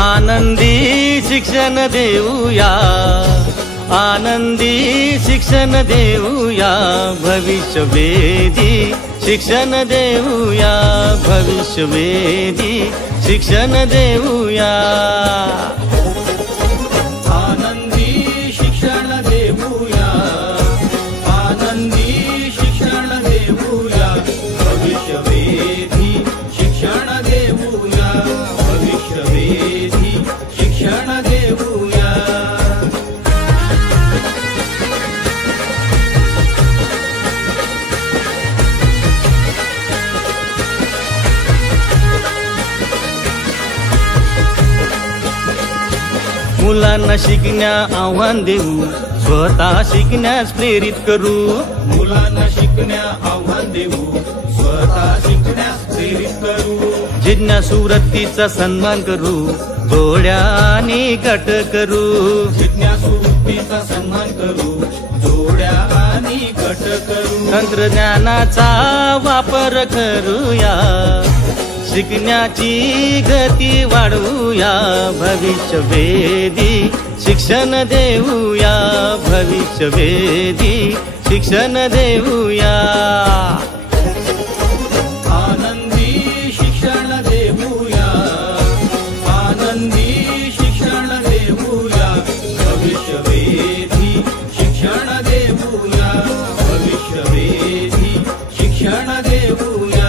आनंदी शिक्षण देऊया, आनंदी शिक्षण देऊया, भविष्यवेधी शिक्षण देऊया, भविष्यवेधी शिक्षण देऊया। आनंदी शिक्षण देऊया, आनंदी शिक्षण देऊया, भविष्यवेधी शिक्षण देऊया, भविष्यवेधी शिक्षण देऊया। मुलांना शिकण्या आव्हान देऊ, स्वतः शिकण्यास प्रेरित करू। मुलांना शिकण्या आव्हान देऊ, स्वतः शिकण्यास प्रेरित करू। जिज्ञासू वृत्तीचा सन्मान करू, जोड्याने गट करू। जिज्ञासू वृत्तीचा सन्मान करू, जोड्या आणि गट करू। तंत्रज्ञानाचा वापर करूया, शिकण्याची गती वाढवूया, भविष्यवेधी शिक्षण देऊया, भविष्यवेधी शिक्षण देऊया। आनंदी शिक्षण देऊया, आनंदी शिक्षण देऊया, भविष्यवेधी शिक्षण देऊया, भविष्यवेधी शिक्षण देऊया।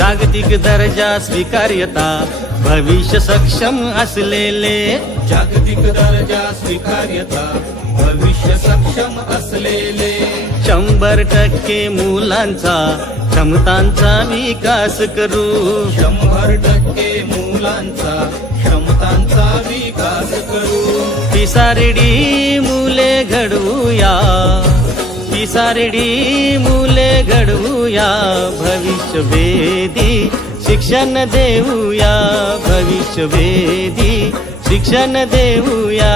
जागतिक दर्जा स्वीकार्यता, भविष्य सक्षम असलेले। जागतिक दर्जा स्वीकार्यता, भविष्य सक्षम असलेले। 100% मुलांचा क्षमतांचा विकास करू। 100% मुलांचा क्षमतांचा विकास करू। पिसारेडी मुले घडवूया, पिसारेडी मुले घडवूया, भविष्यवेधी शिक्षण देऊया, भविष्यवेधी शिक्षण देऊया।